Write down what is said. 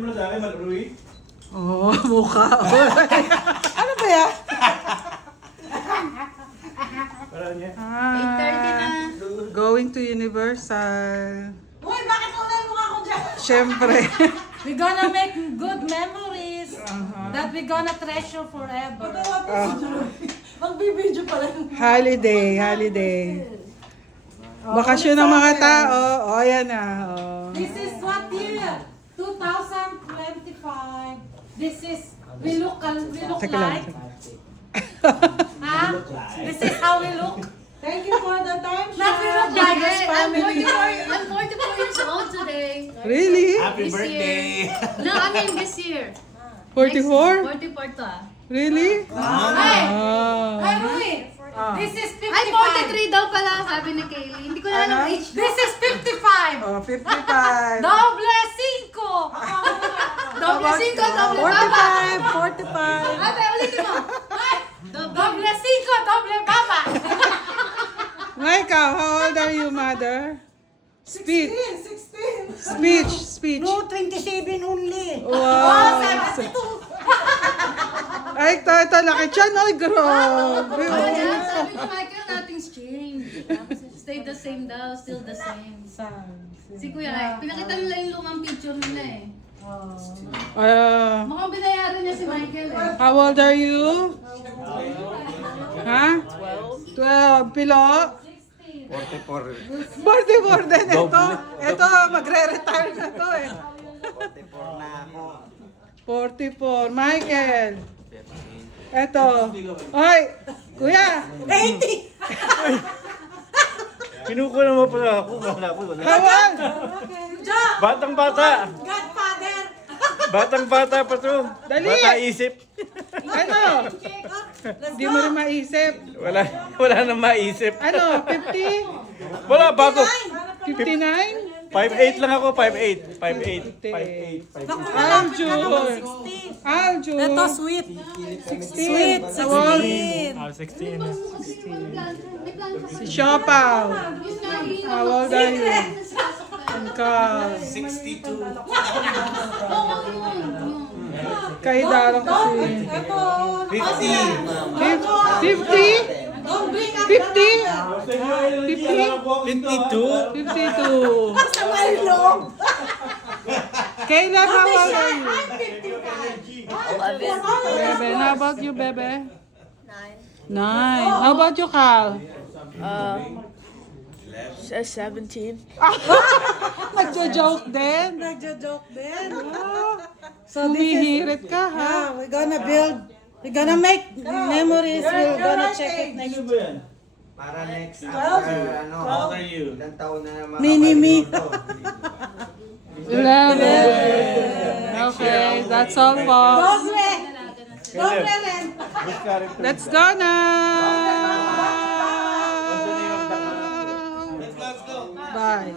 mo na sa akin, Malroy. Oh, mukha. Ano ba yan? Parang niya. 8:30 na. Going to Universal. Uy, bakit ulan mo ako dyan? Siyempre. We're gonna make good memories that we're gonna treasure forever. Magbibideo pala. Holiday. Bakasyon ng mga tao. O, yan na. Oh. This is what year? 2025. This is, we look Teka lang. like. Ha? This is how we look. Thank you for the time, Not we look Shah. like it. I'm 44 years old today. Really? Happy This birthday! year. No, I mean this year. 44? 44 to ah. Really? Hey! Oh. Hey, Rui! This is 55. Ay, 43 daw pala, sabi ni Kaylee. Hindi ko na alam age. This is 55. Oh, 55. Doble 5. Doble 5, doble baba. 45. Ate, ulitin mo. Doble 5, doble baba. Michael, how old are you, mother? Speech. 16. No, 27 only. wow. Ay, ito, laki tiyan. Ay, grabe. Oh, yeah, sabi ko, Michael, nothing's changed. Stay the same daw, still the same. Si Kuya Rai, pinakita nila yung lumang picture nila eh. Mukhang binayaran niya si Michael eh. How old are you? Ha? 12. Pilo? 44. 44 din. Ito, magre-retire na to eh. 44 na ako. 44. Michael. Ito. Oy, kuya. 80. Kinukuha mo pala ako. Wala ako. How old? Batang bata. Godfather. Batang bata pa to. Dali. Bata isip. Ano? Hindi mo rin maisip. Wala nang maisip. Ano? 50? Wala, bago. 59? 5'8 lang ako, 5'8. 5'8. 5'8. Aljur. Aljur. Ito, sweet. 16. How old? 16. May plan pa Si Siopaw. Yun nga, yun How old are you? Ikaw. 62. Oo, yun. Kahit darang kasi. Ito. 50? Don't bring up 50? 52. 52. Sa mailong. Kailan, how old are you? I'm 55. Bebe, how about you, Bebe? 9. How about you, Cal? 17. Nagjo-joke din. Nagjo-joke din. So, humihirit ka, ha? We're gonna build. We're gonna make memories. We're gonna check it next. Para next after ano, How old are you? ilang taon na naman Mini-me. 11. Okay, that's all, folks. Doble. Doble rin. Let's go na! Bye.